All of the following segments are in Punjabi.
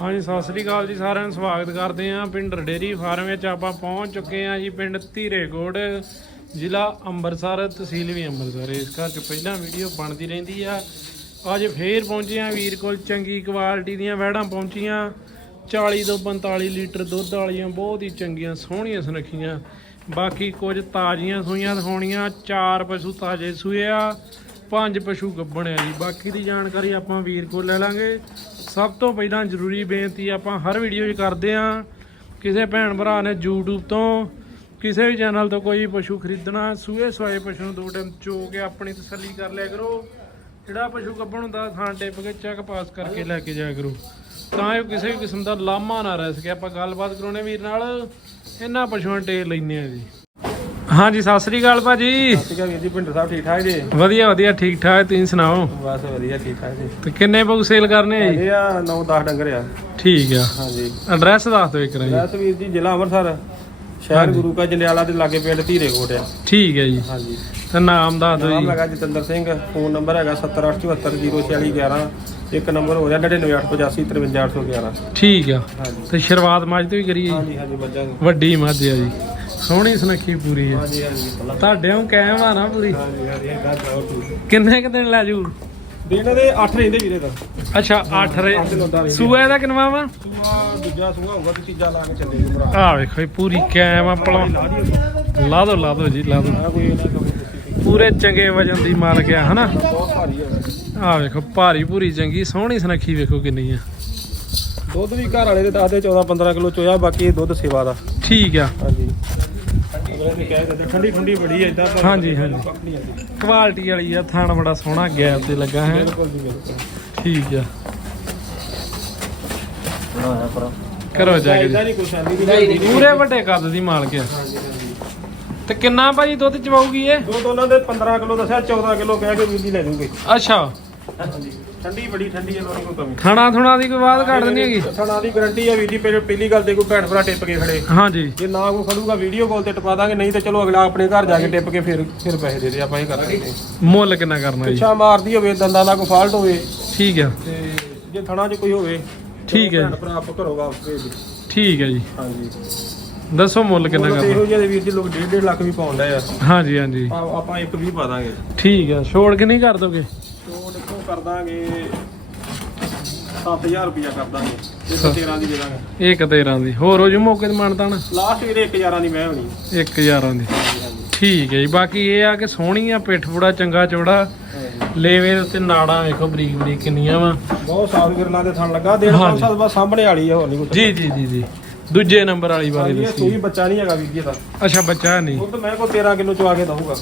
ਹਾਂਜੀ, ਸਤਿ ਸ੍ਰੀ ਅਕਾਲ ਜੀ, ਸਾਰਿਆਂ ਨੂੰ ਸਵਾਗਤ ਕਰਦੇ ਆਂ ਪਿੰਡ ਡੇਰੀ ਫਾਰਮ ਵਿੱਚ। ਆਪਾਂ ਪਹੁੰਚ ਚੁੱਕੇ ਆਂ ਜੀ ਪਿੰਡ ਧੀਰੇਕੋਟ, ਜ਼ਿਲ੍ਹਾ ਅੰਮ੍ਰਿਤਸਰ, ਤਹਿਸੀਲ ਵੀ ਅੰਮ੍ਰਿਤਸਰ। ਇਸ ਘਰ 'ਚ ਪਹਿਲਾਂ ਵੀਡੀਓ ਬਣਦੀ ਰਹਿੰਦੀ ਆ। ਅੱਜ ਫੇਰ ਪਹੁੰਚੇ ਆਂ ਵੀਰ ਕੋਲ, ਚੰਗੀ ਕੁਆਲਿਟੀ ਦੀਆਂ ਵੈੜਾਂ ਪਹੁੰਚੀਆਂ। 40 ਤੋਂ 45 ਲੀਟਰ ਦੁੱਧ ਵਾਲੀਆਂ, ਬਹੁਤ ਹੀ ਚੰਗੀਆਂ, ਸੋਹਣੀਆਂ ਸੁਨੱਖੀਆਂ। ਬਾਕੀ ਕੁਝ ਤਾਜ਼ੀਆਂ ਸੂਈਆਂ ਦਿਖਾਉਣੀਆਂ, ਚਾਰ ਪਸ਼ੂ ਤਾਜ਼ੇ ਸੂਏ ਆ, ਪੰਜ ਪਸ਼ੂ ਗੱਬਣ ਆ ਜੀ। ਬਾਕੀ ਦੀ ਜਾਣਕਾਰੀ ਆਪਾਂ ਵੀਰ ਕੋਲ ਲੈ ਲਾਂਗੇ। ਸਭ ਤੋਂ ਪਹਿਲਾਂ ਜ਼ਰੂਰੀ ਬੇਨਤੀ ਆਪਾਂ ਹਰ ਵੀਡੀਓ 'ਚ ਕਰਦੇ ਆ ਕਿਸੇ ਭੈਣ ਭਰਾ ਨੇ YouTube ਤੋਂ ਕਿਸੇ ਵੀ ਚੈਨਲ ਤੋਂ ਕੋਈ ਪਸ਼ੂ ਖਰੀਦਣਾ, ਸੂਏ ਸਵਾਏ ਪਸ਼ੂ ਨੂੰ ਦੋ ਟਾਈਮ ਚੋ ਕੇ ਆਪਣੀ ਤਸੱਲੀ ਕਰ ਲਿਆ ਕਰੋ। ਜਿਹੜਾ ਪਸ਼ੂ ਗੱਭਣ ਹੁੰਦਾ, ਥਾਂ ਟਿੱਪ ਕੇ ਚੈੱਕ ਪਾਸ ਕਰਕੇ ਲੈ ਕੇ ਜਾਇਆ ਕਰੋ। ਤਾਂ ਇਹ ਕਿਸੇ ਵੀ ਕਿਸਮ ਦਾ ਲਾਮਾ ਨਾ ਰਹਿ ਸਕੇ। ਆਪਾਂ ਗੱਲਬਾਤ ਕਰਾਉਣੇ ਵੀਰ ਨਾਲ। ਇਹਨਾਂ ਪਸ਼ੂਆਂ ਟੇਲ ਲੈਨੇ ਆ ਜੀ। ਹਾਂਜੀ ਸਤਿ ਸ੍ਰੀ ਅਕਾਲ ਭਾਜੀ। ਠੀਕ ਹੈ ਵੀਰ ਜੀ ਪਿੰਡ ਸਾਹਿਬ ਠੀਕ ਠਾਕ ਜੀ? ਵਧੀਆ ਵਧੀਆ ਠੀਕ ਠਾਕ ਤੁਸੀਂ ਸੁਣਾਓ? ਬਸ ਵਧੀਆ ਠੀਕ ਠਾਕ ਜੀ। ਤੇ ਕਿੰਨੇ ਪਸ਼ੂ ਸੇਲ ਕਰਨੇ ਆ ਜੀ? ਇਹ ਆ 9-10 ਡੰਗਰ ਆ। ਠੀਕ ਆ। ਹਾਂਜੀ। ਐਡਰੈਸ ਦੱਸ ਦਿਓ ਇੱਕ ਵਾਰੀ। ਜੀ ਜ਼ਿਲ੍ਹਾ ਅੰਮ੍ਰਿਤਸਰ ਸ਼ਹਿਰ ਗੁਰੂ ਕਾ ਜੰਡਿਆਲਾ ਦੇ ਲਾਗੇ ਪਿੰਡ ਧੀਰੇਕੋਟ ਆ। ਠੀਕ ਹੈ ਜੀ। ਹਾਂਜੀ। ਤੇ ਨਾਮ ਦੱਸ ਦਿਓ ਨਾਮ ਜੀ। ਹੈਗਾ ਜਤਿੰਦਰ ਸਿੰਘ ਫੋਨ ਨੰਬਰ ਹੈਗਾ 7087404611 ਇੱਕ ਨੰਬਰ ਹੋ ਰਿਹਾ 9985535811 ਠੀਕ ਆ। ਤੇ ਸ਼ੁਰੂਆਤ ਮੱਝ ਤੋਂ ਹੀ ਕਰੀਏ ਜੀ। ਹਾਂਜੀ ਹਾਂਜੀ ਮੱਝਾਂ। ਵੱਡੀ ਮੱਝ ਆ ਜੀ। ਸੋਹਣੀ ਸੁਨੱਖੀ ਪੂਰੀ ਆ। ਹਾਂਜੀ ਹਾਂਜੀ ਤੁਹਾਡੇ ਨੂੰ ਕਾਇਮ ਆ ਨਾ ਪੂਰੀ ਹਾਂਜੀ ਹਾਂਜੀ ਇਹ ਗੱਲ ਜਾਓ ਤੂੰ ਕਿੰਨੇ ਕੁ ਦਿਨ ਲੈ ਜੂ? ਦਿਨ ਦੇ 8 ਰਹਿੰਦੇ ਵੀਰੇ ਤਾਂ। ਅੱਛਾ 8 ਅੱਠ ਰੇ ਦਾ ਸੂਆ ਦਾ ਕਿੰਨਵਾ ਵਾ? ਸੂਆ ਦੂਜਾ ਸੂਆ ਹੋਊਗਾ ਤੇ ਤੀਜਾ ਲਾ ਕੇ ਚੱਲੇ ਜੀ ਭਰਾ। ਆ ਵੇਖੋ ਇਹ ਪੂਰੀ ਕਾਇਮ ਆ ਪਲਾ ਲਾ ਦਿਓ ਲਾ ਦੋ ਲਾ ਦੋ ਜੀ ਲਾ ਦੋ ਆ ਕੋਈ ਇਹਨਾਂ ਕਮੀ ਨਹੀਂ ਪੂਰੇ ਚੰਗੇ ਵਜਨ ਦੀ ਮਾਲ ਗਿਆ ਹਨਾ? ਬਹੁਤ ਭਾਰੀ ਆ। ਵੇਖੋ ਭਾਰੀ ਪੂਰੀ ਚੰਗੀ ਸੋਹਣੀ ਸੁਨੱਖੀ ਵੇਖੋ ਕਿੰਨੀ ਆ। ਦੁੱਧ ਵੀ ਘਰ ਵਾਲੇ ਦੇ ਦੱਸਦੇ 14 15 ਕਿਲੋ ਚੋਇਆ ਬਾਕੀ ਦੁੱਧ ਸੇਵਾ ਦਾ। ਠੀਕ ਆ। ਹਾਂਜੀ। ਠੰਡੀ ਠੰਡੀ ਬੜੀ ਹੈ ਇਦਾਂ ਹਾਂਜੀ, ਹਾਂਜੀ। ਕੁਆਲਿਟੀ ਵਾਲੀ ਆ ਥਣ ਬੜਾ ਸੋਹਣਾ ਗੈਪ ਤੇ ਲੱਗਾ ਹੈ। ਬਿਲਕੁਲ ਜੀ ਬਿਲਕੁਲ। ਠੀਕ ਆ। ਹਾਂ ਪਰ ਕਰੋ ਜਾ ਕੇ ਨਹੀਂ ਪੂਰੇ ਵੱਡੇ ਕੱਦ ਦੀ ਮਾਲਕ ਆ। ਹਾਂਜੀ ਹਾਂਜੀ। ਤੇ ਕਿੰਨਾ ਭਾਜੀ ਦੁੱਧ ਚਵਾਉਗੀ ਇਹ? ਦੁੱਧ ਉਹਨਾਂ ਦੇ 15 ਕਿਲੋ ਦੱਸਿਆ 14 ਕਿਲੋ ਕਹਿ ਕੇ ਵੀਰ ਜੀ ਲੈ ਜੂਗੇ ਅੱਛਾ। ਠੰਡੀ ਬੜੀ ਠੰਡੀ ਹੈ ਲੋਣੀ ਕੋਈ ਕਮੀ ਥਣਾ ਥੁਣਾ ਦੀ ਕੋਈ ਬਾਤ ਕੱਢ ਨਹੀਂ ਹੈਗੀ? ਸਣਾ ਦੀ ਗਾਰੰਟੀ ਹੈ ਵੀਰ ਜੀ ਪਹਿਲੇ- ਪਹਿਲੀ ਗੱਲ ਤੇ ਕੋਈ ਭੈਣ ਭਰਾ ਟਿੱਪ ਕੇ ਖੜੇ। ਹਾਂਜੀ। ਜੇ ਨਾ ਕੋਈ ਖੜੂਗਾ ਵੀਡੀਓ ਕਾਲ ਤੇ ਟਪਾ ਦਾਂਗੇ ਨਹੀਂ ਤੇ ਚਲੋ ਅਗਲਾ ਆਪਣੇ ਘਰ ਜਾ ਕੇ ਟਿੱਪ ਕੇ ਫਿਰ ਫਿਰ ਪੈਸੇ ਦੇ ਦੇ ਆਪਾਂ ਇਹ ਕਰ ਸਕਦੇ ਮੁੱਲ ਕਿੰਨਾ ਕਰਨਾ ਜੀ? ਪਿੱਛਾ ਮਾਰਦੀ ਹੋਵੇ ਦੰਦਾਂ ਦਾ ਕੋਈ ਫਾਲਟ ਹੋਵੇ ਠੀਕ ਆ ਤੇ ਜੇ ਥਣਾ 'ਚ ਕੋਈ ਹੋਵੇ ਠੀਕ ਹੈ ਭੈਣ ਭਰਾ ਆਪ ਘਰੋਂ ਵਾਪਸ ਭੇਜ ਦੇ ਠੀਕ ਹੈ ਜੀ। ਹਾਂਜੀ। ਦੱਸੋ ਮੁੱਲ ਕਿੰਨਾ ਮੁੱਲ ਤੇ ਕਰਨਾ? ਇਹੋ ਜਿਹੇ ਦੇ ਵੀਰ ਜੀ ਲੋਕ 1.5 ਲੱਖ ਵੀ ਪਾਉਂਦਾ ਆ। ਹਾਂਜੀ ਹਾਂਜੀ। ਆ- ਆਪਾਂ ਇੱਕ ਵੀ ਪਾ ਦਾਂਗੇ। ਠੀਕ ਆ ਛੋੜ ਕੇ ਨਹੀਂ ਕਰ ਦੋਗੇ? ਕਰ ਦਾਂਗੇ। 7000 ਰੁਪਇਆ ਕਰ ਦਾਂਗੇ। ਤੇ 13 ਦੀ ਦੇ ਦਾਂਗੇ। ਇੱਕ 13 ਦੀ। ਹੋਰ ਹੋ ਜੂ ਮੌਕੇ ਤੇ ਮਾਨਤਾਨ? ਲਾਸਟ ਵੀਰੇ 1000 ਦੀ ਮੈਂ ਹੋਣੀ। 1000 ਦੀ। ਠੀਕ ਹੈ ਜੀ। ਬਾਕੀ ਇਹ ਆ ਕਿ ਸੋਹਣੀ ਆ ਪਿੱਠ ਪੂੜਾ ਚੰਗਾ ਚੌੜਾ। ਲੇਵੇ ਦੇ ਉੱਤੇ ਨਾੜਾਂ ਵੇਖੋ ਬਰੀਕ ਬਰੀਕ ਕਿੰਨੀਆਂ ਵਾ। ਬਹੁਤ ਸਾਫ਼ ਗਿਰਲਾ ਦੇ ਥਣ ਲੱਗਾ। ਪੰਜ ਸਾਲ ਬਾਅਦ ਸਾਹਮਣੇ ਵਾਲੀ ਆ ਹੋਰ ਨਹੀਂ ਕੁਛ। ਜੀ ਜੀ ਜੀ ਜੀ। ਦੂਜੇ ਨੰਬਰ ਵਾਲੀ ਬਾਰੇ ਇਹ ਦੱਸੀ। ਸੂਈ ਬੱਚਾ ਨਹੀਂ ਹੈਗਾ ਵੀਰ ਜੀ ਦਾ ਅੱਛਾ ਬੱਚਾ ਨਹੀਂ। ਦੁੱਧ ਮੈਂ ਕੋ 13 ਕਿਲੋ ਚਵਾ ਕੇ ਦਊਗਾ।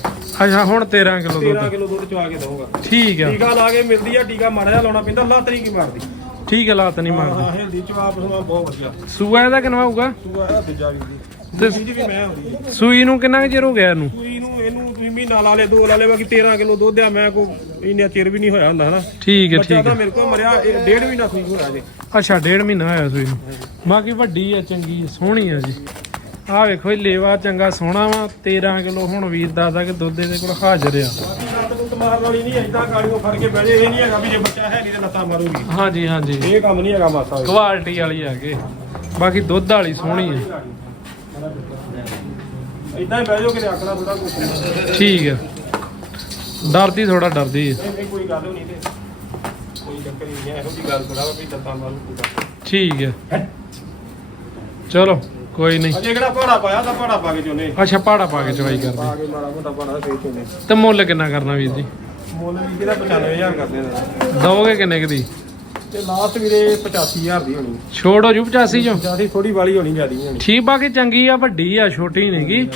ਅੱਛਾ ਹੁਣ 13 ਕਿਲੋ 13 ਦੁੱਧ ਕਿਲੋ ਦੁੱਧ ਚਵਾ ਕੇ ਦਊਗਾ। ਠੀਕ ਆ। ਟੀਕਾ ਲਾ ਕੇ ਮਿਲਦੀ ਆ ਟੀਕਾ ਮਾੜਾ ਜਿਹਾ ਲਾਉਣਾ ਪੈਂਦਾ ਲੱਤ ਨਹੀਂ ਕੀ ਮਾਰਦੀ। ਠੀਕ ਹੈ ਲਾਤ ਨਹੀਂ ਮਾਰਦਾ। ਹਾਂ ਹਿਲਦੀ ਚਵਾਪ ਬਹੁਤ ਵਧੀਆ। ਸੂਆ ਇਹਦਾ ਕਿੰਨਾ ਹੋਊਗਾ? ਤੂੰ ਆ ਦੂਜਾ ਵੀਰ ਜੀ। ਤੇ ਦੀ ਵੀ ਮੈਂ ਹੁੰਦੀ ਸੂਈ ਨੂੰ ਕਿੰਨਾ ਕੁ ਚਿਰ ਹੋ ਗਿਆ ਇਹਨੂੰ? ਸੂਈ ਨੂੰ ਇਹਨੂੰ ਤੁਸੀਂ ਮਹੀਨਾ ਲਾ ਲੇ ਦੋ ਲਾ ਲੇ ਬਾਕੀ 13 ਕਿਲੋ ਦੁੱਧ ਆ ਮੈਂ ਕੋ ਇੰਨਾ ਚਿਰ ਵੀ ਨਹੀਂ ਹੋਇਆ ਹੁੰਦਾ ਹਨਾ? ਠੀਕ ਹੈ ਬੱਚਾ ਠੀਕ ਤਾਂ ਹੈ। ਮੇਰੇ ਕੋਲ ਮਰਿਆ ਇਹ ਡੇਢ ਮਹੀਨਾ ਸੂਈ ਹੋਇਆ ਜੇ। ਅੱਛਾ ਡੇਢ ਮਹੀਨਾ ਹੋਇਆ ਸੂਈ ਨੂੰ। ਬਾਕੀ ਵੱਡੀ ਆ ਚੰਗੀ ਸੋਹਣੀ ਆ ਜੀ। ਆਹ ਵੇਖੋ ਇਹ ਲੇਵਾ ਚੰਗਾ ਸੋਹਣਾ ਵਾ। 13 ਕਿਲੋ ਹੁਣ ਵੀਰ ਦੱਸਦਾ ਕਿ ਦੁੱਧ ਇਹਦੇ ਕੋਲ ਹਾਜ਼ਰ ਆ। ਬਾਕੀ ਲੱਤ ਲੁੱਤ ਮਾਰਨ ਵਾਲੀ ਨਹੀਂ ਏਦਾਂ ਗਾੜੀਆਂ ਫੜ ਕੇ ਬਹਿ ਜੇ ਇਹ ਨਹੀਂ ਹੈਗਾ ਵੀ ਜੇ ਬੱਚਾ ਹੈ ਨਹੀਂ ਤੇ ਲੱਤਾਂ ਮਾਰੂਗੀ। ਹਾਂਜੀ ਹਾਂਜੀ। ਇਹ ਕੰਮ ਨਹੀਂ ਹੈਗਾ ਮਾਸਾ ਵੀ। ਕੁਆਲਿਟੀ ਵਾਲੀ ਆ ਕੇ। ਬਾਕੀ ਦੁੱਧ ਵਾਲੀ ਸੋਹਣੀ ਆ ਏਦਾਂ ਹੀ ਬਹਿ ਜਾਓ ਕਿਤੇ ਆਖਣਾ ਥੋੜਾ ਨਹੀਂ ਠੀਕ ਆ ਡਰਦੀ ਥੋੜਾ ਡਰਦੀ। ਨਹੀਂ ਕੋਈ ਗੱਲ ਨਹੀਂ ਤੇ ਕੋਈ ਚੱਕਰ ਹੀ ਨਹੀਂ ਹੈ, ਇਹੋ ਜੀ ਗੱਲ ਥੋੜਾ ਵਾ ਲੱਤਾਂ ਮਾਰੂ ਪੂਰਾ ਠੀਕ ਆ ਚਲੋ ਕੋਈ ਨਹੀਂ। ਅਜੇ ਕਿਹੜਾ ਪਹਾੜਾ ਪਾਇਆ ਤਾਂ ਪਹਾੜਾ ਪਾ ਕੇ ਚੋਨੇ ਅੱਛਾ ਪਾੜਾ ਪਾ ਕੇ ਚਵਾਈ ਕਰਦੇ। ਪਾ ਕੇ ਮਾੜਾ ਮੋਟਾ ਪਹਾੜਾ ਫੇਰ ਚੋਨੇ ਤੇ ਮੁੱਲ ਕਿੰਨਾ ਕਰਨਾ ਵੀਰ ਜੀ? ਮੁੱਲ ਵੀ ਕਿਹਦਾ 95000 ਕਰਦੇ ਨੇ। ਦਓਗੇ ਕਿੰਨੇ ਕੁ ਦੀ? ਤੇ ਲਾਸਟ ਵੀਰੇ 85000 ਦੀ ਹੋਣੀ। ਛੋੜ ਹੋ ਜੂ 85 ਚੋਂ। ਜਿਆਦੀ ਥੋੜੀ ਵਾਲੀ ਹੋਣੀ ਜਿਆਦੀ ਨਹੀਂ ਹੋਣੀ। ਠੀਕ ਬਾਕੀ ਚੰਗੀ ਆ ਵੱਡੀ ਆ ਛੋਟੀ ਨਹੀਂਗੀ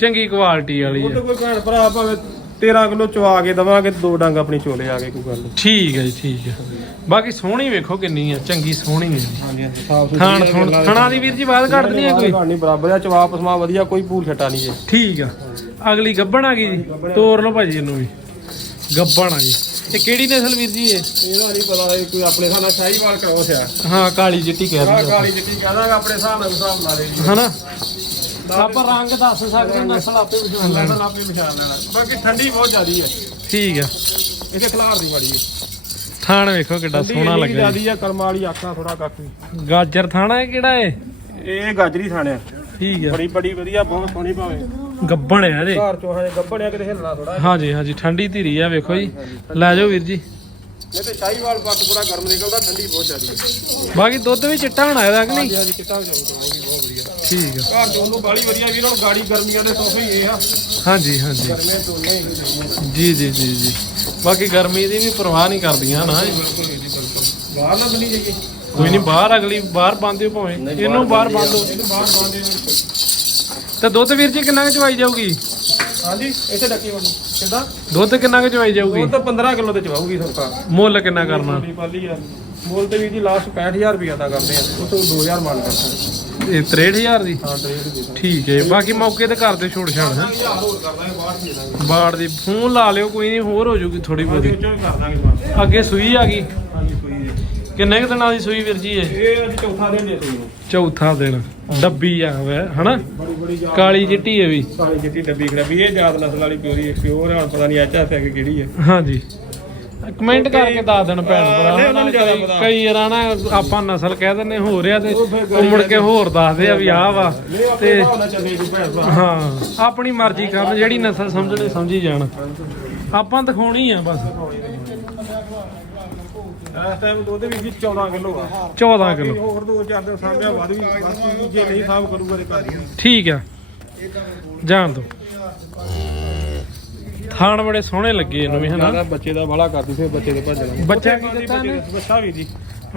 ਚੰਗੀ ਕੁਆਲਿਟੀ ਵਾਲੀ ਉਹ ਆ ਤੇ ਕੋਈ ਭੈਣ ਭਰਾ ਭਾਵੇਂ 13 ਕਿਲੋ ਚਵਾ ਕੇ ਦਵਾਂਗੇ ਦੋ ਡੰਗ ਆਪਣੀ ਚੋਲੇ ਆ ਕੇ ਕੋਈ ਗੱਲ ਨਹੀਂ। ਠੀਕ ਹੈ ਜੀ ਠੀਕ ਹੈ। ਬਾਕੀ ਸੋਹਣੀ ਵੇਖੋ ਕਿੰਨੀ ਆ ਚੰਗੀ ਸੋਹਣੀ ਹੈ ਜੀ। ਹਾਂਜੀ ਹਾਂਜੀ ਸਾਫ਼ ਥਾਣ ਥੁਣ ਥਣਾ ਦੀ ਵੀਰ ਜੀ ਬਾਤ ਕੱਢਣੀ ਹੈ ਕੋਈ? ਨਹੀਂ ਬਰਾਬਰ ਆ ਚਵਾਪ ਸਮਾ ਵਧੀਆ ਕੋਈ ਭੂਲ ਛਟਾ ਨਹੀਂ ਜੇ ਠੀਕ ਆ। ਅਗਲੀ ਗੱਬਣ ਆ ਗਈ ਜੀ ਤੋਰ ਲਓ ਭਾਜੀ ਇਹਨੂੰ ਵੀ। ਗੱਬਣ ਆ ਜੀ। ਇਹ ਕਿਹੜੀ ਨਸਲ ਵੀਰ ਜੀ ਇਹ? ਇਹਦਾ ਨਹੀਂ ਪਤਾ ਇਹ ਕੋਈ ਆਪਣੇ ਹਿਸਾਬ ਨਾਲ ਸ਼ਾਹੀਵਾਲ ਕਰਾਉ ਸਿਆ ਹਾਂ ਕਾਲੀ ਚਿੱਟੀ ਕਹਿ ਦਿੰਦੇ ਕਾਲੀ ਜਿੱਤੀ ਕਹਦਾਗਾ ਆਪਣੇ ਹਿਸਾਬ ਨਾਲ ਹਿਸਾਬ ਨਾਲ ਜੀ ਹਨਾ? ਆਪਾਂ ਰੰਗ ਦੱਸ ਸਕਦੇ ਹਾਂ, ਨਸਲ ਆਪੇ ਪਛਾਣ ਲੈਣਾ। ਲੈਣਾ ਆਪੇ ਪਛਾਣ ਲੈਣਾ। ਬਾਕੀ ਠੰਡੀ ਬਹੁਤ ਜ਼ਿਆਦੀ ਹੈ। ਠੀਕ ਆ ਇਹਦੇ ਖਿਲਾਰ ਦੀ ਬੜੀ ਹੈ। ਥਾਣ ਵੇਖੋ ਕਿੱਡਾ ਸੋਹਣਾ ਲੱਗਾ ਜੀ। ਜਿਆਦੀ ਆ ਕਰਮਾਂ ਵਾਲੀ ਆਖਾਂ ਥੋੜਾ ਕਾਫੀ ਗਾਜਰ ਥਾਣਾ ਹੈ ਕਿਹੜਾ ਏ ਇਹ ਗਾਜਰੀ ਥਾਣਿਆ ਠੀਕ ਆ ਬੜੀ ਬੜੀ ਵਧੀਆ ਬਹੁਤ ਸੋਹਣੀ ਭਾਵੇਂ। ਗੱਬਣ ਆ ਇਹਦੇ। ਘਰ ਚੋਂ ਹਜੇ ਗੱਭਣਿਆ ਕਿਤੇ ਹਿੱਲਣਾ ਥੋੜਾ ਹਾਂਜੀ ਹਾਂਜੀ ਠੰਡੀ ਧੀਰੀ ਆ ਵੇਖੋ ਜੀ। ਲੈ ਜਾਓ ਵੀਰ ਜੀ। ਨਹੀਂ ਤੇ ਸ਼ਾਹੀਵਾਲ ਪੱਟ ਥੋੜਾ ਗਰਮ ਨਿਕਲਦਾ ਠੰਡੀ ਬਹੁਤ ਜ਼ਿਆਦੀ ਬਾਕੀ ਦੁੱਧ ਵੀ ਚਿੱਟਾ ਹੋਣਾ ਇਹਦਾ ਕਿ ਨਹੀਂ? ਹਾਂਜੀ ਕਿਤਾ ਜਾਊਗਾ ਠੀਕ ਆ। ਘਰ ਚੋਂ ਉਹਨੂੰ ਬਾਲੀ ਵਧੀਆ ਵੀਰ ਹੁਣ ਗਾੜੀ ਗਰਮੀਆਂ ਦੇ ਸੋਫੇ ਹੀ ਇਹ ਆ। ਹਾਂਜੀ ਹਾਂਜੀ। ਗਰਮੀਆਂ ਤੋਂ ਨਹੀਂ ਜੀ ਜੀ ਜੀ ਜੀ। ਬਾਕੀ ਗਰਮੀ ਦੀ ਵੀ ਪਰਵਾਹ ਨਹੀਂ ਕਰਦੀਆਂ ਨਾ। ਬਿਲਕੁਲ ਜੀ ਬਿਲਕੁਲ। ਬਾਹਰ ਨਾ ਬਣੀ ਜਾਈਏ। ਕੋਈ ਨਹੀਂ ਬਾਹਰ ਅਗਲੀ ਬਾਹਰ ਬੰਦ ਭਾਵੇਂ। ਇਹਨੂੰ ਬਾਹਰ ਬੰਦ ਹੋ ਇਹਨੂੰ ਬਾਹਰ ਬਾਂਦੇ ਤੇ ਦੁੱਧ ਵੀਰ ਜੀ ਕਿੰਨਾ ਕੁ ਚਵਾਈ ਜਾਊਗੀ? ਹਾਂਜੀ ਇੱਥੇ ਡੱਕੀ ਵਾਲੀ। ਕਿੱਦਾਂ? ਦੁੱਧ ਕਿੰਨਾ ਕੁ ਚਵਾਈ ਜਾਊਗੀ? ਉਹ ਤਾਂ 15 ਕਿਲੋ ਤੇ ਚਵਾਉਗੀ ਸਰਕਾਰ। ਮੁੱਲ ਕਿੰਨਾ ਕਰਨਾ? ਛੋਟੀ ਪਾਲੀ ਆ। ਮੋਲ ਤੇ ਵੀ ਜੀ ਲਾਸਟ 65000 ਰੁਪਇਆ ਦਾ ਕਰਦੇ ਆ। ਉਹ ਤੋਂ 2000 ਮੰਨ ਕਰਦਾ ਇਹ 63000 ਦੀ? ਹਾਂ ਟ੍ਰੇਡ ਦੇ ਠੀਕ ਹੈ ਬਾਕੀ ਮੌਕੇ ਤੇ ਦੇ ਛੋੜ ਛਾੜ ਹੈ। 1000 ਹੋਰ ਕਰ ਦਾਂਗੇ ਬਾਹਰ ਦੇ ਦਾਂਗੇ। ਬਾੜ ਦੀ ਫੋਨ ਲਾ ਲਿਓ ਕੋਈ ਨਹੀਂ ਹੋਰ ਹੋ ਜੂਗੀ ਥੋੜੀ ਬਹੁਤੀ। ਵੀ ਕਰ ਅੱਗੇ ਸੂਈ ਆ ਗਈ? ਕਿੰਨੇ ਕੁ ਦਿਨਾਂ ਦੀ ਸੂਈ ਵੀਰ ਜੀ ਇਹ? ਇਹ ਅੱਜ ਚੌਥਾ ਦਿਨ ਦੇ ਸੂਈ ਨੂੰ ਚੌਥਾ ਦਿਨ ਡੱਬੀ ਆ ਵੇ ਹਨਾ? ਕਾਲੀ ਚਿੱਟੀ ਹੈ ਵੀ। ਕਾਲੀ ਜਿੱਤੀ ਡੱਬੀ ਖਰਾਬੀ ਇਹ ਯਾਦ ਨਸਲ ਵਾਲੀ ਪਿਓਰੀ ਪਿਓਰ ਹੁਣ ਪਤਾ ਨਹੀਂ ਐਚ ਐਫ ਹੈ ਕਿ ਕਿਹੜੀ ਹੈ। ਹਾਂਜੀ। ਕਮੈਂਟ ਕਰਕੇ ਦੱਸ ਦੇਣ ਭੈਣ ਭਰਾ। ਕਈ-। ਕਈ ਯਾਰਾਂ ਨਾ ਆਪਾਂ ਨਸਲ ਕਹਿ ਦਿੰਦੇ ਹੋ ਰਿਹਾ ਤੇ ਉਹ ਮੁੜ ਕੇ ਹੋਰ ਦੱਸਦੇ ਆ ਵੀ ਆਹ ਵਾ ਤੇ ਚੱਲੇ ਭੈਣ ਭਰਾ। ਹਾਂ ਆਪਣੀ ਮਰਜ਼ੀ ਕਰਨ ਜਿਹੜੀ ਨਸਲ ਸਮਝਣੇ ਸਮਝੀ ਜਾਣ। ਆਪਾਂ ਦਿਖਾਉਣੀ ਆ ਬਸ। ਇਸ ਟਾਈਮ ਦੁੱਧ ਵੀ ਜੀ 14 ਕਿਲੋ ਆ। 14 ਕਿਲੋ। ਹੋਰ ਦੋ ਚਾਰ ਦਿਨ ਸਾਂਭਿਆ ਵੱਧ ਵੀ ਜੇ ਨਹੀਂ ਸਾਂਭ ਕਰੂਗਾ ਤੇ ਕਰ ਠੀਕ ਆ। ਜਾਣ ਦੋ। ਥਾਣ ਬੜੇ ਸੋਹਣੇ ਲੱਗੇ ਇਹਨੂੰ ਵੀ ਹਨਾ? ਜ਼ਿਆਦਾ ਬੱਚੇ ਦਾ ਬਾਲਾ ਕਰਦੀ ਸੀ ਬੱਚੇ ਦੇ ਭੱਜਣਾ ਬੱਚਾ ਕੀ ਦਿੱਤਾ ਇਹਨੇ? ਬੱਚਾ ਵੀ ਜੀ।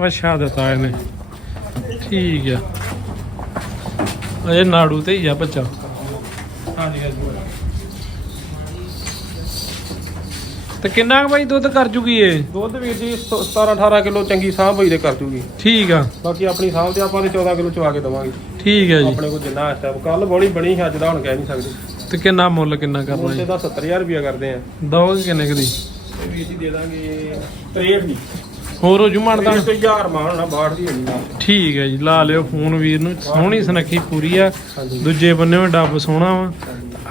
ਅੱਛਾ ਦਿੱਤਾ ਇਹਨੇ। ਠੀਕ ਆ। ਅਜੇ ਨਾੜੂ ਤੇ ਹੀ ਆ ਬੱਚਾ। ਹਾਂਜੀ ਤੇ ਕਿੰਨਾ ਕੁ ਬਾਈ ਦੁੱਧ ਕਰ ਜੂਗੀ ਇਹ? ਦੁੱਧ ਵੀਰ ਜੀ 17 18 ਕਿਲੋ ਚੰਗੀ ਸਾਂਭ ਹੋਈ ਦੇ ਕਰ ਜੂਗੀ। ਠੀਕ ਆ। ਬਾਕੀ ਆਪਣੀ ਸਾਂਭ ਤੇ ਆਪਾਂ ਤੇ 14 ਕਿਲੋ ਚਵਾ ਕੇ ਦਵਾਂਗੇ। ਠੀਕ ਹੈ ਜੀ। ਆਪਣੇ ਕੋਲ ਜਿੰਨਾ ਇਸ ਟਾਈਮ ਕੱਲ ਬੋਲੀ ਬਣੀ ਸੀ ਅੱਜ ਦਾ ਹੁਣ ਕਹਿ ਨਹੀਂ ਸਕਦੇ। ਤੇ ਕਿੰਨਾ ਮੁੱਲ ਕਿੰਨਾ ਕਰਨਾ ਜੀ? ਤੇ ਦਾ 70000 ਰੁਪਇਆ ਕਰਦੇ ਆ। ਦੋਗੇ ਕਿੰਨੇ ਕੁ ਦੀ? ਤੇ ਵੀਰ ਜੀ ਦੇ ਦਾਂਗੇ 63 ਦੀ। ਹੋਰ ਹੋ ਜੂ ਮਣਦਾ ਤੇ 1000 ਮਾਨ ਨਾ ਬਾਹਰ ਦੀ ਹੋਣੀ ਨਾ ਠੀਕ ਹੈ ਜੀ ਲਾ ਲਿਓ ਫੋਨ ਵੀਰ ਨੂੰ। ਸੋਹਣੀ ਸੁਨੱਖੀ ਪੂਰੀ ਆ। ਦੂਜੇ ਬੰਨੇ ਡੱਬ ਸੋਹਣਾ ਵਾ।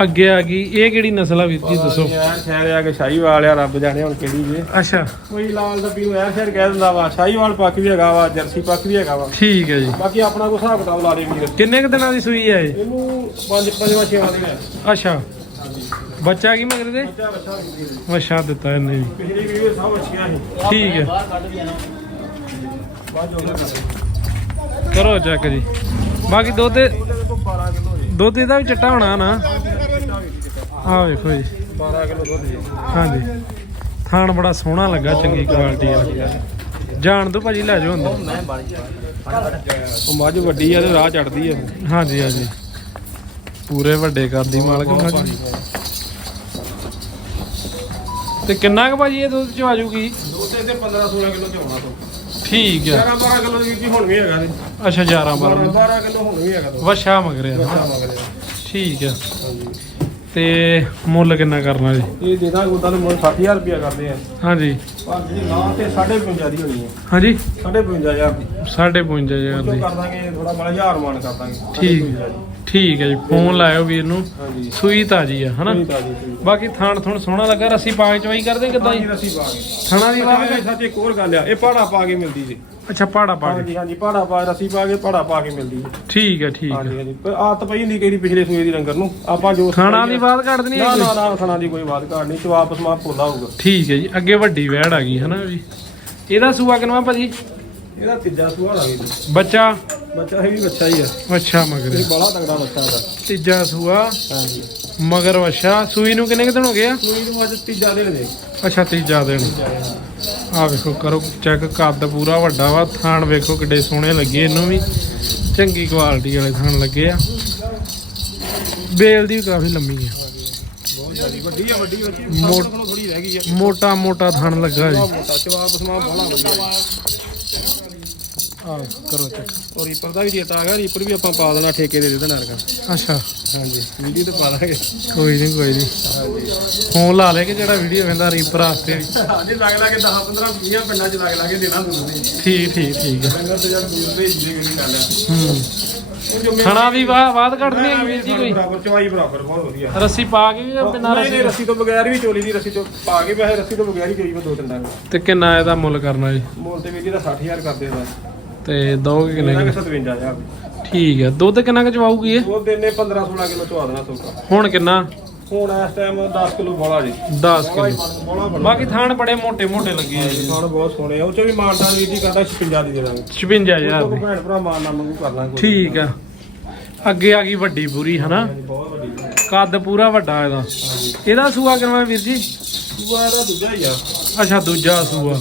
ਅੱਗੇ ਆ ਗਈ। ਇਹ ਕਿਹੜੀ ਨਸਲ ਆ ਵੀਰ ਜੀ ਦੱਸੋ। ਯਾਰ ਸ਼ਹਿਰ ਆ ਕੇ ਸ਼ਾਹੀਵਾਲ ਆ ਰੱਬ ਜਾਣੇ ਹੁਣ ਕਿਹੜੀ ਜੇ। ਅੱਛਾ। ਕੋਈ ਲਾਲ ਡੱਬੀ ਨੂੰ ਐ ਸ਼ਹਿਰ ਕਹਿ ਦਿੰਦਾ ਵਾ ਸ਼ਾਹੀਵਾਲ ਪੱਕ ਵੀ ਹੈਗਾ ਵਾ ਜਰਸੀ ਪੱਕ ਵੀ ਹੈਗਾ ਵਾ। ਠੀਕ ਹੈ ਜੀ। ਬਾਕੀ ਆਪਣਾ ਕੋਈ ਹਿਸਾਬ ਕਿਤਾਬ ਲਾ ਦੇ ਵੀਰ। ਕਿੰਨੇ ਕੁ ਦਿਨਾਂ ਦੀ ਸੂਈ ਹੈ ਇਹ? ਇਹਨੂੰ ਪੰਜ ਪੰਜਵਾਂ ਛੇਵਾਂ ਦੇ ਨੇ ਅੱਛਾ। ਬੱਚਾ ਕੀ ਮਗਰ ਦੇ? ਬੱਚਾ ਦਿੱਤਾ ਇਹਨੇ ਪਿਛਲੀ ਵੀਡੀਓ ਸਭ ਅੱਛੀਆਂ ਸੀ। ਠੀਕ ਹੈ। ਬਾਅਦ ਜੋ ਉਹਦੇ ਕਰੋ ਚੈੱਕ ਜੀ। ਬਾਕੀ ਦੁੱਧ ਕੋਲ 12 ਕਿਲੋ ਜੀ। ਦੁੱਧ ਇਹਦਾ ਵੀ ਚਿੱਟਾ ਹੋਣਾ ਨਾ। ਆਹ ਵੇਖੋ ਜੀ। 12 ਕਿਲੋ ਦੁੱਧ ਜੀ। ਹਾਂਜੀ। ਥਾਣ ਬੜਾ ਸੋਹਣਾ ਲੱਗਾ ਚੰਗੀ ਕੁਆਲਿਟੀ ਆ। ਜਾਣ ਦੋ ਭਾਜੀ ਲੈ ਜਾਓ ਅੰਦਰ। ਉਹ ਮੱਝ ਵੱਡੀ ਆ ਤੇ ਰਾਹ ਚੜਦੀ ਆ। ਹਾਂਜੀ ਹਾਂਜੀ। ਪੂਰੇ ਵੱਡੇ ਕਰਦੀ ਮਾਲਕ ਮੱਝ ਤੇ ਕਿੰਨਾ ਕੁ ਭਾਜੀ ਇਹ ਦੁੱਧ ਚ ਆ ਜੂਗੀ? ਦੁੱਧ ਤੇ 15 16 ਕਿਲੋ ਚ ਆਉਣਾ ਤੋਂ ਠੀਕ ਆ। 11 12 ਕਿਲੋ ਦੀ ਹੁਣ ਵੀ ਹੈਗਾ ਜੀ। ਅੱਛਾ 11 12 12 12 ਕਿਲੋ ਹੁਣ ਵੀ ਹੈਗਾ ਵਛਾ ਮਗਰਿਆ ਬੱਚਾ ਮਗਰੇ ਠੀਕ ਆ। ਹਾਂਜੀ। ਤੇ ਮੁੱਲ ਕਿੰਨਾ ਕਰਨਾ ਜੀ? ਇਹ ਦੇ ਦਾਂਗੇ ਉਹਦਾ ਮੁੱਲ 60000 ਰੁਪਇਆ ਕਰਦੇ ਆ। ਹਾਂਜੀ। ਪਰ ਨਾਂ ਤੇ 55 ਦੀ ਹੋਣੀ ਹੈ। ਹਾਂਜੀ। 55000 ਦੀ। 55000 ਉਹ ਦੀ। ਕਰ ਦਾਂਗੇ ਥੋੜਾ ਬੜਾ ਹਜ਼ਾਰ ਮਾਨ ਕਰ ਦਾਂਗੇ। ਠੀਕ। 55 ਦੀ। ਠੀਕ ਹੈ ਜੀ ਫੋਨ ਲਾਇਓ ਵੀਰ ਨੂੰ। ਸੂਈ ਤਾਜੀ ਆ ਹਨਾ। ਬਾਕੀ ਥਾਣ ਥੁਣ ਸੋਹਣਾ ਲੱਗਾ ਰੱਸੀ ਪਾ ਕੇ ਚਵਾਈ ਕਰਦੇ ਕਿਦਾਂ ਜੀ? ਰੱਸੀ ਪਾ ਕੇ। ਥਣਾ ਦੀ ਵਾਹ ਸੱਚ ਇੱਕ ਹੋਰ ਗੱਲ ਆ ਇਹ ਪਾੜਾ ਪਾ ਕੇ ਮਿਲਦੀ ਜੀ। ਅੱਛਾ ਪਾੜਾ ਪਾ ਕੇ। ਹਾਂਜੀ ਹਾਂਜੀ ਪਾੜਾ ਪਾ ਰੱਸੀ ਪਾ ਕੇ ਪਾੜਾ ਪਾ ਕੇ ਮਿਲਦੀ ਜੀ। ਠੀਕ ਹੈ ਠੀਕ ਹੈ। ਹਾਂਜੀ ਆਦਤ ਪਈ ਹੁੰਦੀ ਕਿਹੜੀ ਪਿਛਲੇ ਸੂਏ ਦੀ ਲੰਗਰ ਨੂੰ। ਆਪਾਂ ਜੋ ਥਾਣਾ ਦੀ ਬਾਤ ਕੱਢ ਦੇਣੀ ਨਾ ਨਾ ਨਾ ਖਾਣਾ ਦੀ ਕੋਈ ਬਾਤ ਘਾਟ ਨਹੀਂ ਜਵਾਬ ਸਮਾਂ ਪੋਲਾ ਹੋਊਗਾ ਠੀਕ ਹੈ ਜੀ ਅੱਗੇ ਵੱਡੀ ਵੈੜ ਆ ਗਈ ਹਨਾ ਜੀ? ਇਹਦਾ ਸੂਆ ਕਿਨਵਾ ਭਾਜੀ? ਇਹਦਾ ਤੀਜਾ ਸੂਆ ਲੱਗੇ ਜੀ। ਬੱਚਾ? ਬੱਚਾ ਇਹ ਵੀ ਬੱਚਾ ਹੀ ਆ। ਅੱਛਾ ਮਗਰ। ਇਹ ਬੜਾ ਤਗੜਾ ਬੱਚਾ ਦਾ ਤੀਜਾ ਸੂਆ? ਹਾਂਜੀ। ਮਗਰ ਵਛਾ। ਸੂਈ ਨੂੰ ਕਿੰਨੇ ਕੁ ਦਿਨ ਹੋ ਗਿਆ ਸੂਈ ਨੂੰ ਅੱਜ ਤੀਜਾ ਦਿਨ ਦੇ ਅੱਛਾ ਤੀਜਾ ਦਿਨ। ਆ ਵੇਖੋ ਕਰੋ ਚੈੱਕ। ਕੱਦ ਪੂਰਾ ਵੱਡਾ ਵਾ। ਥਾਣ ਵੇਖੋ ਕਿੱਡੇ ਸੋਹਣੇ ਲੱਗੇ ਇਹਨੂੰ ਵੀ। ਚੰਗੀ ਕੁਆਲਿਟੀ ਵਾਲੇ ਥਾਣ ਲੱਗੇ ਆ। ਬੇਲ ਦੀ ਵੀ ਕਾਫੀ ਲੰਮੀ ਆ। ਵੱਡੀ ਆ ਵੱਡੀ ਬੱਚੀ ਮੋ- ਮੋਟ ਕੋਲੋਂ ਥੋੜੀ ਰਹਿ ਗਈ ਆ ਮੋਟਾ ਮੋਟਾ ਥਣ ਲੱਗਾ ਜੀ। ਮੋਟਾ ਵਧੀਆ ਆ ਕਰੋ ਚੈੱਕ। ਔਰ ਰੀਪਰ ਦਾ ਵੀ ਰੇਟ ਆ ਗਿਆ ਰੀਪਰ ਵੀ ਆਪਾਂ ਪਾ ਦੇਣਾ ਠੇਕੇ ਦੇ ਦੇ ਦੇਣਾ ਰਗਾ ਅੱਛਾ। ਹਾਂਜੀ ਵੀਡੀਓ ਤੇ ਪਾ ਦਾਂਗੇ। ਕੋਈ ਨਹੀਂ ਕੋਈ ਨਹੀਂ ਫੋਨ ਲਾ ਲੈ ਕੇ ਜਿਹੜਾ ਵੀਡੀਓ ਕਹਿੰਦਾ ਰੀਪਰ ਵਾਸਤੇ ਵੀ। ਹਾਂਜੀ ਲੱਗ ਲੱਗੇ 10 15 20 ਪਿੰਡਾਂ ਚ ਲੱਗ ਲੱਗੇ ਦੇਣਾ ਦੂਰ ਦੇ ਠੀਕ ਠੀਕ ਠੀਕ ਆ। ਲੰਗਰ ਤੇ ਜਦ ਦੂਰ ਭੇਜ ਦੇ ਕਿਹੜੀ ਗੱਲ ਆ। ਹੂੰ। ਉਹ ਜੋ ਖਾਣਾ ਵੀ ਵਾ ਬਾਦ ਕੱਢਣੀ ਹੈ ਵੀਰ ਜੀ ਕੋਈ? ਬਰਾਬਰ ਚਵਾਈ ਬਰਾਬਰ ਬਹੁਤ ਵਧੀਆ। ਰੱਸੀ ਪਾ ਕੇ ਵੀ ਬਿਨਾਂ ਨਹੀਂ ਰੱਸੀ ਨਹੀਂ ਰੱਸੀ ਤੋਂ ਬਗੈਰ ਵੀ ਚੋਲੀ ਦੀ ਰੱਸੀ ਤੋਂ ਪਾ ਕੇ ਵੈਸੇ ਰੱਸੀ ਤੋਂ ਬਗੈਰ ਹੀ ਚੋਈ ਮੈਂ ਦੋ ਤਿੰਨ ਡੰਗ ਤੇ ਕਿੰਨਾ ਇਹਦਾ ਮੁੱਲ ਕਰਨਾ ਜੀ? ਮੋਲ ਤੇ ਵੀ ਜੀ ਦਾ 60000 ਕਰਦੇ ਤੇ ਦੋਗੇ ਕਿੰਨੇ ਕੁ? 57000 ਠੀਕ ਹੈ ਦੁੱਧ ਕਿੰਨਾ ਕੁ ਚਵਾਊਗੀ ਇਹ? ਉਹ ਦਿਨ 15 16 ਕਿਲੋ ਚਵਾ ਦੇਣਾ ਸੋਕਾ ਹੁਣ ਕਿੰਨਾ? ਹੁਣ ਇਸ ਟਾਈਮ 10 ਕਿਲੋ ਬੋਲਾ ਜੀ। 10 ਕਿਲੋ। ਬਾਕੀ ਥਾਣ ਬੜੇ ਮੋਟੇ ਮੋਟੇ ਲੱਗੇ ਆ ਜੀ। ਖਾਣ ਬਹੁਤ ਸੋਹਣੇ ਆ। ਉਹ ਚ ਵੀ ਮਾਨਦਾਨ ਵੀਰ ਜੀ ਕਹਿੰਦਾ 56 ਦੀ ਦੇ ਦਾਂਗੇ। 56000 ਤੋਂ ਦੀ। ਭੈਣ ਭਰਾ ਮਾਨ ਨਾਮ ਨੂੰ ਕੋਈ। ਠੀਕ ਆ। ਅੱਗੇ ਆ ਗਈ ਵੱਡੀ ਪੂਰੀ ਹਨਾ? ਕੱਦ ਪੂਰਾ ਵੱਡਾ ਇਹਦਾ। ਇਹਦਾ ਸੂਆ ਕਰਵਾ ਵੀਰ ਜੀ? ਸੂਆ ਇਹਦਾ ਦੂਜਾ ਹੀ ਆ। ਅੱਛਾ ਦੂਜਾ ਸੂਆ।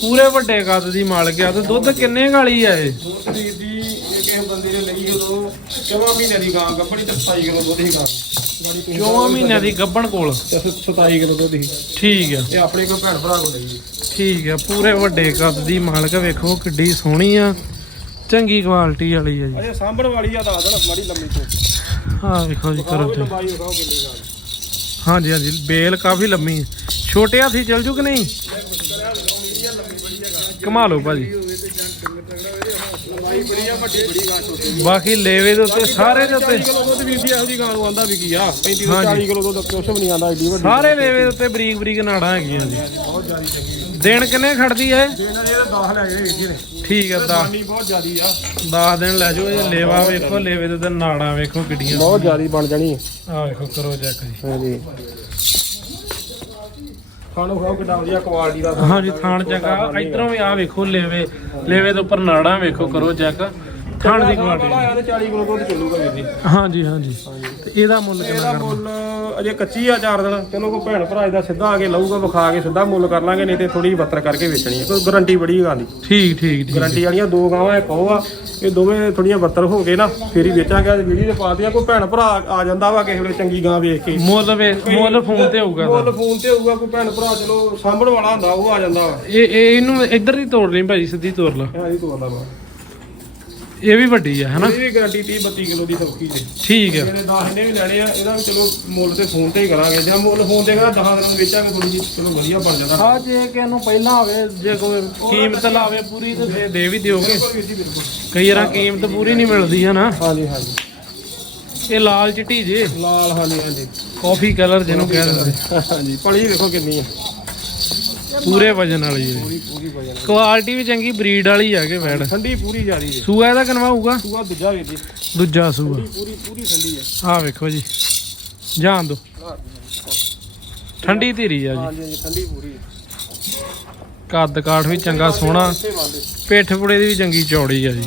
ਪੂਰੇ ਵੱਡੇ ਕੱਦ ਦੀ ਮਾਲਕ ਆ ਤੇ ਦੁੱਧ ਕਿੰਨੇ ਗਾਲੀ ਆ ਇਹ? ਦੁੱਧ ਵੀਰ ਜੀ ਇਹ ਕਿਸੇ ਬੰਦੇ ਨੇ ਲਈ ਉਦੋਂ ਚੌਵਾਂ ਮਹੀਨੇ ਦੀ ਗਾਂ ਗੱਭਣੀ ਤੇ 27 ਕਿਲੋ ਦੁੱਧ ਹੀ ਗਾਂ ਚੌਵਾਂ ਮਹੀਨਿਆਂ ਦੀ ਗੱਭਣ ਕੋਲ? ਤੇ 27 ਕਿਲੋ ਦੁੱਧ ਹੀ ਠੀਕ ਆ। ਇਹ ਆਪਣੇ ਕੋਲ ਭੈਣ ਭਰਾ ਕੋਲ ਲਈ ਠੀਕ ਆ ਪੂਰੇ ਵੱਡੇ ਕੱਦ ਦੀ ਮਾਲਕ ਵੇਖੋ ਕਿੱਡੀ ਸੋਹਣੀ ਆ ਚੰਗੀ ਕੁਆਲਿਟੀ ਵਾਲੀ ਆ ਜੀ। ਅਜੇ ਸਾਂਭਣ ਵਾਲੀ ਆ ਦੱਸ ਦੇਣਾ ਮਾੜੀ ਲੰਮੀ ਤੋਂ। ਆਹ ਵੇਖੋ ਜੀ ਕਰੋ ਤੇ। ਹਾਂਜੀ ਹਾਂਜੀ ਬੇਲ ਕਾਫੀ ਲੰਮੀ ਹੈ ਛੋਟੇ ਹਾਥੀ ਚੱਲ ਜੂ ਕਿ ਨਹੀਂ? ਕਮਾ ਲਓ ਭਾਜੀ। ਲੰਬਾਈ ਬੜੀ ਆ ਵੱਡੀ ਬੜੀ ਗਾਂ ਛੋਟੀ ਬਾਕੀ ਲੇਵੇ ਦੇ ਉੱਤੇ ਸਾਰੇ ਦੇ ਉੱਤੇ। 40 ਕਿਲੋ ਦੁੱਧ ਵੀਰ ਜੀ ਇਹੋ ਜੀ ਗਾਂ ਨੂੰ ਆਂਦਾ ਵੀ ਕੀ ਆ 35 ਤੋਂ ਹਾਂਜੀ। 40 ਕਿਲੋ ਦੁੱਧ ਕੁਛ ਵੀ ਨਹੀਂ ਆਂਦਾ ਏਡੀ ਵੱਡੀ ਸਾਰੇ ਲੇਵੇ ਦੇ ਉੱਤੇ ਬਰੀਕ ਬਰੀਕ ਨਾੜਾਂ ਹੈਗੀਆਂ ਜੀ। ਬਹੁਤ ਜ਼ਿਆਦੀ ਚੰਗੀ ਦਿਨ ਕਿੰਨੇ ਖੜਦੀ ਹੈ ਜੇ ਇਹਨਾਂ ਦੇ 10 ਲੈ ਗਏ ਵੀਰ ਜੀ ਨੇ ਠੀਕ ਹੈ 10 ਪਾਣੀ ਬਹੁਤ ਜ਼ਿਆਦੀ ਆ 10 ਦਿਨ ਲੈ ਜਾਓ ਇਹ ਲੇਵਾ ਵੇਖੋ ਲੇਵੇ ਦੇ ਉੱਤੇ ਨਾੜਾਂ ਵੇਖੋ ਕਿੱਡੀਆਂ। ਬਹੁਤ ਜ਼ਿਆਦੀ ਬਣ ਜਾਣੀ। ਆਹ ਵੇਖੋ ਕਰੋ ਚੈੱਕ ਜੀ। ਹਾਂਜੀ। ਵਧੀਆ ਕੁਆਲਿਟੀ ਦਾ ਹਾਂਜੀ ਥਾਣ ਚੰਗਾ ਇਧਰੋਂ ਵੀ ਆ ਵੇਖੋ ਲੇਵੇ ਲੇਵੇ ਦੇ ਉੱਪਰ ਨਾੜਾਂ ਵੇਖੋ ਕਰੋ ਚੈੱਕ ਥਾਣ ਦੀ ਕੁਆਲਿਟੀ ਵਾਲਾ ਤੇ 40 ਕਿਲੋ ਦੁੱਧ ਚੱਲੂਗਾ ਵੀਰ ਜੀ। ਹਾਂਜੀ ਹਾਂਜੀ ਤੇ ਇਹਦਾ ਮੁੱਲ ਕਿੰਨਾ ਇਹਦਾ ਕਰਨਾ? ਮੁੱਲ ਅਜੇ ਕੱਚੀ ਆ ਚਾਰ ਦਿਨ। ਚਲੋ ਕੋ ਭੈਣ ਭਰਾ ਇਹਦਾ ਸਿੱਧਾ ਆ ਕੇ ਲਊਗਾ ਵਿਖਾ ਕੇ ਸਿੱਧਾ ਮੁੱਲ ਕਰ ਲਾਂਗੇ ਨਹੀਂ ਤੇ ਥੋੜੀ ਬੱਤਰ ਕਰਕੇ ਵੇਚਣੀ ਹੈ ਕੋਈ ਗਾਰੰਟੀ ਬੜੀ ਗਾਂ ਦੀ ਠੀਕ ਠੀਕ ਠੀਕ ਗਾਰੰਟੀ ਵਾਲੀਆਂ ਦੋ ਗਾਵਾਂ ਇੱਕ ਉਹ ਆ। ਇਹ ਦੋਵੇਂ ਥੋੜੀਆਂ ਬੱਤਰ ਹੋ ਗਏ ਨਾ ਫੇਰ ਹੀ ਵੇਚਾਂਗੇ ਅੱਜ ਵੀਡੀਓ ਤੇ ਪਾਤੀਆਂ ਕੋਈ ਭੈਣ ਭਰਾ ਆ ਜਾਂਦਾ ਵਾ ਕਿਸੇ ਵੇਲੇ ਚੰਗੀ ਗਾਂ ਵੇਖ ਕੇ। ਮੁੱਲ ਵੇ ਮੁੱਲ ਫੋਨ ਤੇ ਹੋਊਗਾ ਮੁੱਲ ਫੋਨ ਤੇ ਹੋਊਗਾ ਕੋਈ ਭੈਣ ਭਰਾ ਚਲੋ ਸਾਂਭਣ ਵਾਲਾ ਹੁੰਦਾ ਉਹ ਆ ਜਾਂਦਾ ਵਾ। ਇਹ ਇਹ ਇਹਨੂੰ ਇੱਧਰ ਦੀ ਤੋੜ ਨਹੀਂ ਭਾਜੀ ਸਿੱਧੀ ਤੋੜ ਲਾ। ਇਹ ਆਦੀ ਤੋਰਦਾ ਵਾ। ਇਹ ਵੀ ਵੱਡੀ ਆ ਹਨਾ? ਇਹ ਵੀ ਗਾਰੰਟੀ 30 32 ਕਿਲੋ ਦੀ ਸੌਖੀ ਜੇ। ਠੀਕ ਹੈ ਜਿਹੜੇ 10 ਇਹਨੇ ਵੀ ਲੈਣੇ ਆ ਇਹਦਾ ਵੀ ਚਲੋ ਮੁੱਲ ਤੇ ਫੋਨ ਤੇ ਹੀ ਕਰਾਂਗੇ। ਜਾਂ ਮੁੱਲ ਫੋਨ ਤੇ ਕਰਾਂ 10 ਦਿਨਾਂ ਨੂੰ ਵੇਚਾਂਗੇ ਥੋੜੀ ਜਿਹੀ ਚਲੋ ਵਧੀਆ ਬਣ ਜਾਂਦਾ। ਆ ਜੇ ਕਿ ਇਹਨੂੰ ਪਹਿਲਾਂ ਹੋਵੇ ਜੇ ਕੋਈ ਕੀਮਤ ਲਾਵੇ ਪੂਰੀ ਤੇ ਫੇਰ ਦੇ ਵੀ ਦਿਓਗੇ। ਜੀ ਕਈ ਵਾਰ ਕੀਮਤ ਪੂਰੀ ਨਹੀਂ ਮਿਲਦੀ ਹੈ ਨਾ ਹਾਂਜੀ ਹਾਂਜੀ। ਇਹ ਲਾਲ ਚਿੱਟੀ ਜੇ। ਲਾਲ ਹਾਂਜੀ ਹਾਂਜੀ। ਕਾਫੀ ਕਲਰ ਜਿਹਨੂੰ ਕਹਿ ਦਿੰਦੇ। ਹਾਂਜੀ ਪਲੀ ਵੇਖੋ ਕਿੰਨੀ ਆ। ਪੂਰੇ ਵਜਨ ਵਾਲੀ ਹੈ। ਪੂਰੀ ਪੂਰੀ ਵਜਨ ਕੁਆਲਿਟੀ ਵੀ ਚੰਗੀ ਬਰੀਡ ਵਾਲੀ ਆ ਕੇ ਵੈੜ ਠੰਡੀ ਪੂਰੀ ਜਾਰੀ ਹੈ। ਸੂਆ ਇਹਦਾ ਕਿੰਨਾ ਹੋਊਗਾ? ਸੂਆ ਦੂਜਾ ਵੀਰ ਜੀ। ਦੂਜਾ ਸੂਆ। ਪੂਰੀ ਪੂਰੀ ਠੰਡੀ ਆ ਆ ਵੇਖੋ ਜੀ। ਜਾਣ ਦੋ। ਠੰਡੀ ਧੀਰੀ ਆ ਜੀ। ਹਾਂਜੀ ਠੰਡੀ ਪੂਰੀ ਕੱਦ ਕਾਠ ਵੀ ਚੰਗਾ ਸੋਹਣਾ। ਪਿੱਠ ਪੁੜੇ ਦੀ ਵੀ ਚੰਗੀ ਚੌੜੀ ਆ ਜੀ।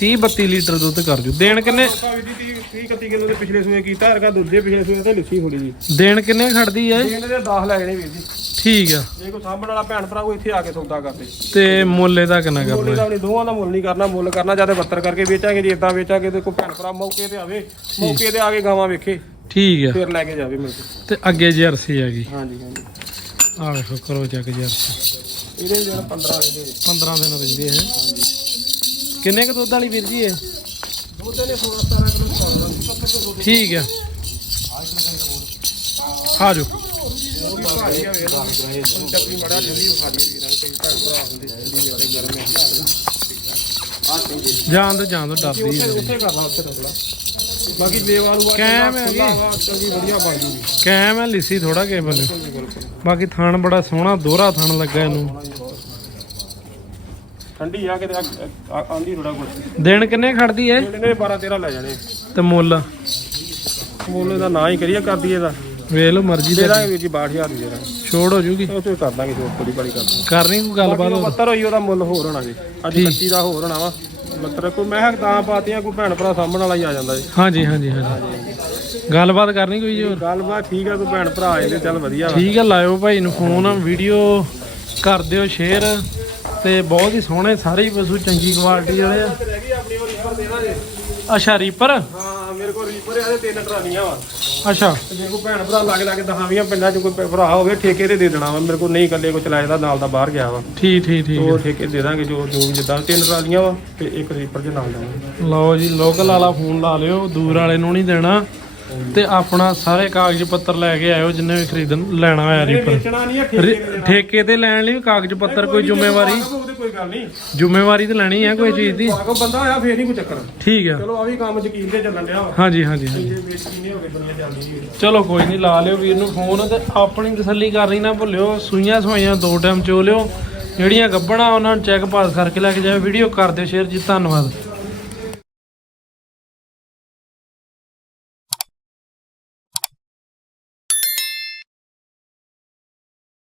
ਤੀਹ 32 ਲੀਟਰ ਦੁੱਧ ਕਰ ਜੂ। ਦੇਣ ਕਿੰਨੇ ਸੌਖਾ ਵੀਰ ਜੀ 30 31 ਕਿਲੋ ਦੇ ਪਿਛਲੇ ਸੂਏ ਕੀਤਾ ਹਰਕਾ ਦੂਜੇ ਪਿਛਲੇ ਸੂਏ ਤੇ ਲਿੱਸੀ ਥੋੜੀ ਜੀ। ਦੇਣ ਕਿੰਨੇ ਖੜਦੀ ਐ ਇਹਨਾਂ ਦੇ 10 ਲੈ ਜਾਣੇ ਵੀਰ ਜੀ। ਠੀਕ ਆ। ਜੇ ਕੋਈ ਸਾਂਭਣ ਵਾਲਾ ਭੈਣ ਭਰਾ ਉਹ ਇੱਥੇ ਆ ਕੇ ਸੌਦਾ ਕਰਦੇ। ਤੇ ਮੁੱਲ ਇਹਦਾ ਕਿੰਨਾ ਮੁੱਲ ਕਰਨਾ ਦਾ ਨਹੀਂ ਦੋਵਾਂ ਦਾ ਮੁੱਲ ਨਹੀਂ ਕਰਨਾ ਮੁੱਲ ਕਰਨਾ ਜਾਂ ਤੇ 72 ਕਰਕੇ ਵੇਚਾਂਗੇ ਜੇ ਇਦਾਂ ਵੇਚਾਂਗੇ ਤੇ ਕੋਈ ਭੈਣ ਭਰਾ ਮੌਕੇ ਤੇ ਆਵੇ ਮੌਕੇ ਤੇ ਆ ਕੇ ਗਾਵਾਂ ਵੇਖੇ ਠੀਕ ਆ। ਫਿਰ ਲੈ ਕੇ ਜਾਵੇ ਮੇਰੇ ਕੋਲ ਤੇ ਅੱਗੇ ਜਰਸੀ ਹੈਗੀ ਹਾਂਜੀ ਹਾਂਜੀ। ਆ ਵੇਖੋ ਕਰੋ ਚੱਕ ਜਰਸੀ ਇਹਦੇ ਜਿਹੜਾ 15 ਇਹਦੇ ਵਿੱਚ। 15 ਦਿਨ ਰਹਿੰਦੇ ਹੈ ਕਿੰਨੇ ਕੁ ਦੁੱਧ ਵਾਲੀ ਵੀਰ ਜੀ ਇਹ? ਦੁੱਧ ਨੇ 16 17 ਕਿਲੋ ਚੱਲਦਾ ਠੀਕ ਆ। ਆ ਜਾਓ ਜਾਣ ਦੋ ਜਾਣ ਦੋ, ਡਰਦੀ ਉੱਥੇ ਹੈ। ਉੱਥੇ ਕਰਨਾ ਬਾਕੀ ਦੇਵਾਲ ਕੈਮ ਹੈਗੀ। ਚੰਗੀ ਵਧੀਆ ਬਣ ਜੂਗੀ ਕੈਮ ਹੈ ਲਿੱਸੀ ਥੋੜਾ ਕੇ ਬੰਨੇ ਬਾਕੀ ਥਣ ਬੜਾ ਸੋਹਣਾ, ਦੋਹਰਾ ਥਣ ਲੱਗਾ ਇਹਨੂੰ। ਠੰਡੀ ਆ ਕਿਤੇ ਆ- ਆ- ਆਂਦੀ ਥੋੜਾ ਕੁਝ ਦਿਨ ਕਿੰਨੇ ਖੜਦੀ ਐ ਇਹਨੇ 12 13 ਲੈ ਜਾਣੇ। ਤੇ ਮੁੱਲ? ਮੁੱਲ ਦਾ ਨਾਂ ਹੀ ਕਰੀਏ ਕਰਦੀ ਇਹਦਾ। ਵੇਖ ਲਓ ਮਰਜ਼ੀ ਦੇ। ਦਾਂਗੇ ਵੀਰ ਜੀ 62000 ਦੀ ਦਾਂਗੇ ਛੋੜ ਹੋ ਜੂਗੀ। ਉਹ ਤੇ ਕਰ ਦਾਂਗੇ ਜੋ ਥੋੜੀ ਬੜੀ ਕਰ ਦਾਂਗੇ। ਕਰਨੀ ਕੋਈ ਗੱਲਬਾਤ ਬਾਕੀ 72 ਹੋਈ ਉਹਦਾ ਮੁੱਲ ਹੋਰ ਹੋਣਾ ਜੀ। ਅੱਜ ਠੀਕ। ਕੱਚੀ ਦਾ ਹੋਰ ਹੋਣਾ ਵਾ। ਮਤਲਬ ਕੋਈ ਮੈਂ ਤਾਂ ਪਾਤੀਆਂ ਕੋਈ ਭੈਣ ਭਰਾ ਸਾਂਭਣ ਵਾਲਾ ਹੀ ਆ ਜਾਂਦਾ ਜੀ। ਹਾਂਜੀ ਹਾਂਜੀ ਹਾਂਜੀ। ਗੱਲਬਾਤ ਕਰਨੀ ਕੋਈ ਜੀ ਹੋਰ? ਗੱਲਬਾਤ ਠੀਕ ਆ ਕੋਈ ਭੈਣ ਭਰਾ ਆਏ ਤੇ ਚੱਲ ਵਧੀਆ ਠੀਕ ਹੈ ਲਾਇਓ ਭਾਈ ਨੂੰ ਫੋਨ ਵੀਡੀਓ ਕਰ ਦਿਓ ਸ਼ੇਅਰ। ਤੇ ਬਹੁਤ ਹੀ ਸੋਹਣੇ ਸਾਰੇ ਹੀ ਪਸ਼ੂ ਚੰਗੀ ਕੁਆਲਿਟੀ ਵਾਲੇ ਆ। ਰਹਿ ਗਈ ਆਪਣੀ ਵਾਰੀ ਪਰ ਦੇਣਾ ਜੀ ਅੱਛਾ ਰੀਪਰ ਹਾਂ ਮੇਰੇ ਕੋਲ ਡੀਪਰ ਆ ਤੇ ਤਿੰਨ ਟਰਾਲੀਆਂ ਵਾ। ਅੱਛਾ। ਤੇ ਜੇ ਕੋਈ ਭੈਣ ਭਰਾ ਲਾਗੇ ਲਾਗੇ ਦਸਾਂ ਵੀਹਾਂ ਪਿੰਡਾਂ 'ਚ ਕੋਈ ਭਰਾ ਹੋਵੇ ਠੇਕੇ ਤੇ ਦੇ ਦੇਣਾ ਵਾ। ਮੇਰੇ ਕੋਲ ਨਹੀਂ ਇਕੱਲੇ ਕੋ ਚਲਾਏ ਦਾ ਨਾਲ ਦਾ ਬਾਹਰ ਗਿਆ ਵਾ। ਠੀਕ ਠੀਕ ਠੀਕ। ਉਹ ਠੇਕੇ ਦੇ ਦਾਂਗੇ ਜੋ ਜੋ ਵੀ ਜਿੱਦਾਂ ਤਿੰਨ ਟਰਾਲੀਆਂ ਵਾ ਤੇ ਇੱਕ ਰੀਪਰ ਦੇ ਨਾਲ ਦਾਂਗੇ ਲਓ ਜੀ ਲੋਕਲ ਵਾਲਾ ਫੋਨ ਲਾ ਲਿਓ ਦੂਰ ਵਾਲੇ ਨੂੰ ਨਹੀਂ ਦੇਣਾ। ਤੇ ਆਪਣਾ ਸਾਰੇ ਕਾਗਜ਼ ਪੱਤਰ ਲੈ ਕੇ ਆਇਓ ਜਿੰਨੇ ਵੀ ਖਰੀਦਣ ਲੈਣਾ ਹੋਇਆ ਰੀਪਰ ਵੇਚਣਾ ਨਹੀਂ ਆ ਠੇਕੇ ਤੇ ਲੈਣ। ਲਈ ਕਾਗਜ਼ ਪੱਤਰ ਕੋਈ ਜ਼ਿੰਮੇਵਾਰੀ? ਕੋਈ ਗੱਲ ਨਹੀਂ। ਜ਼ਿੰਮੇਵਾਰੀ ਤੇ ਲੈਣੀ ਆ ਕੋਈ ਚੀਜ਼ ਦੀ? ਕੋ ਬੰਦਾ ਆਇਆ ਫੇਰ ਨਹੀਂ ਕੋਈ ਚੱਕਰ। ਠੀਕ ਆ। ਚਲੋ ਆ ਵੀ ਕੰਮ ਯਕੀਨ ਤੇ ਚੱਲਣ ਡਿਆ ਹਾਂਜੀ ਹਾਂਜੀ ਚਲੋ ਕੋਈ ਨਹੀਂ ਲਾ ਲਿਓ ਵੀਰ ਨੂੰ ਫੋਨ ਤੇ ਆਪਣੀ ਤਸੱਲੀ ਕਰਨੀ ਨਾ ਭੁੱਲਿਓ ਸੂਈਆਂ ਸਵਾਈਆਂ ਦੋ ਟਾਈਮ ਚੋ ਲਿਓ। ਜਿਹੜੀਆਂ ਗੱਬਣਾ ਉਹਨਾਂ ਨੂੰ ਚੈੱਕ ਪਾਸ ਕਰਕੇ ਲੈ ਕੇ ਜਾਓ ਵੀਡੀਓ ਕਰ ਦਿਓ ਸ਼ੇਅਰ ਜੀ ਧੰਨਵਾਦ।